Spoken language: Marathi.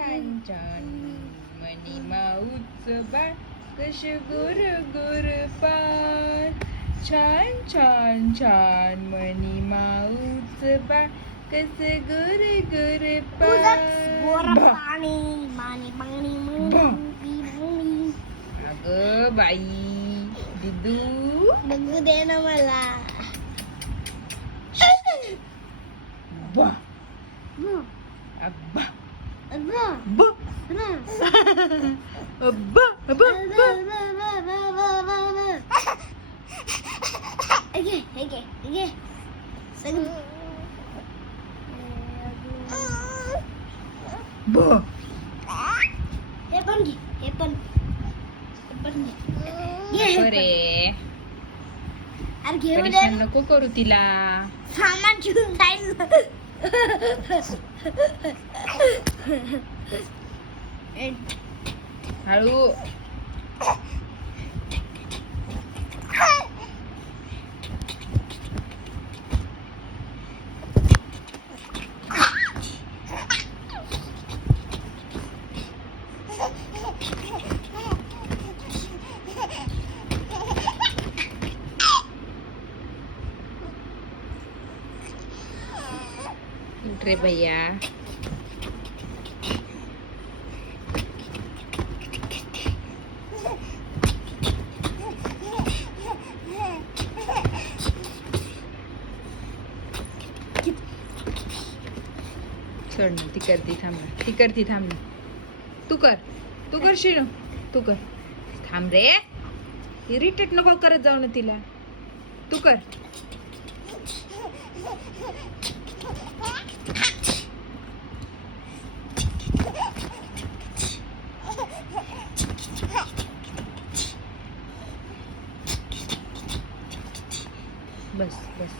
छान छान मनी माऊचं बाळ कश गोर गोर पान छान छान छान मनी माऊचं बाळ कस गोर गोर पान अगं बाई दिदू बघू दे ना मला. बा अब्बा अब्बा बा अब्बा अब्बा अब्बा घे सगळं बा हे पण घे हे पण घे अरे अरे घेऊ दे परेशान नको करू तिला. सामान घेऊन जाईल. हळू उठ रे भैया. सोड ना, ती करती थांब ना, ती करती थांब ना. तू कर शिनू तू कर. थांब रे, इरिटेट नको करत जाऊ ना तिला. तू कर. बस बस